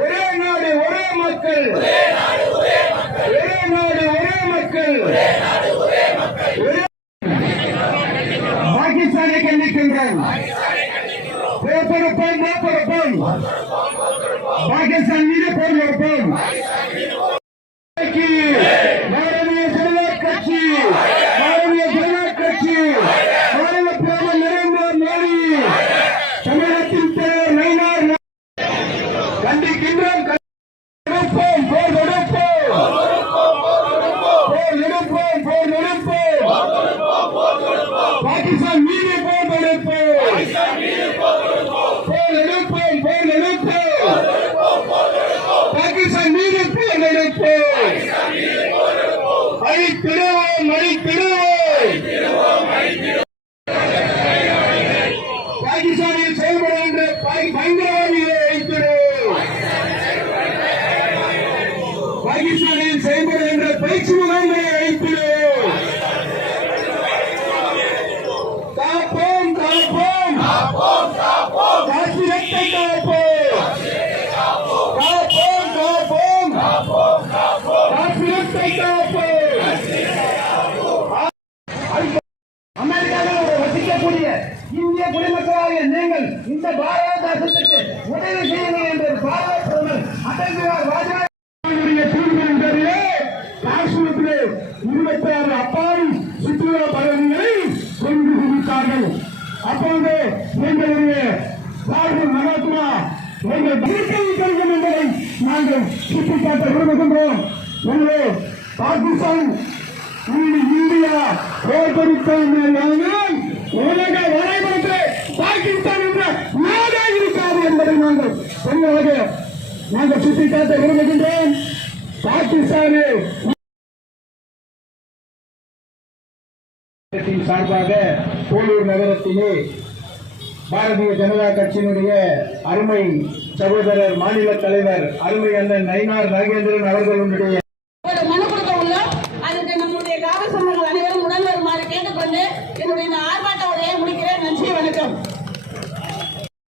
ஒரே நாடு ஒரே மக்கள். ஒரே நாடு ஒரே மக்கள். பாகிஸ்தானை கண்டிக்கின்றோம். போர்த்தொடுப்போம் போர்த்தொடுப்போம் பாகிஸ்தான் மீது போர் தொடுப்போம் கட்சி, பாரதிய ஜனதா கட்சி பாரதிய ஜனதா கட்சி பாரத பிரதமர் நரேந்திர மோடி தமிழகத்தின் தலைவர் நயினார் நா- கண்டிக்கின்றோம் கண்டிப்போம் போர் தொடுப்போம். போர் எடுப்போம் போர் எடுப்போம் பாகிஸ்தான் மீது போர் தொடுப்போம். போர் எடுப்போம் போர் எடுப்போம் பாகிஸ்தான் மீது போர் எடுப்போம் அழித்திடுவோம் அழித்திடுவோம் பாகிஸ்தானில் செயல்படுகின்ற பை- பயங்கரவாதிகளை அழித்திடுவோம் பாகிஸ்தானில் செயல்படுகின்ற பயிற்சி முகாம்களை அழித்திடுவோம் காப்போம் காப்போம். காஷ்மீரத்தை காப்போம். காப்போம் காப்போம். காஷ்மீரத்தை காப்போம். அமெரிக்காவில் வசிக்கக்கூடிய இந்திய குடிமக்களாகிய நீங்கள் இந்த பாரத தேசத்துக்கு உதவி செய்யுங்கள் என்று பாரத அப்போது எங்களுடைய வாழ்வு மகாத்மா. எங்கள் தீர்க்கை கருகம் என்பதை நாங்கள் சுட்டிக்காட்ட விரும்புகின்றோம். எனவே பாகிஸ்தான் இந்தியா போர் தொடுத்தால் உலக வரைபடத்தில் பாகிஸ்தான் என்ற நாடே இருக்காது என்பதை நாங்கள் தெளிவாக நாங்கள் சுட்டிக்காட்ட விரும்புகின்றோம். பாகிஸ்தானு சார்பாக போலூர் நகரத்திலே பாரதிய ஜனதா கட்சியினுடைய அருமை சகோதரர் மாநில தலைவர் அருமை அண்ணன் நயினார் நாகேந்திரன் அவர்களுடைய மனு கொடுக்க உள்ளோம். அதுக்கு நம்முடைய காவல் சங்கங்கள் அனைவரும் உடன் வருமாறு கேட்டுக்கொண்டு என்னுடைய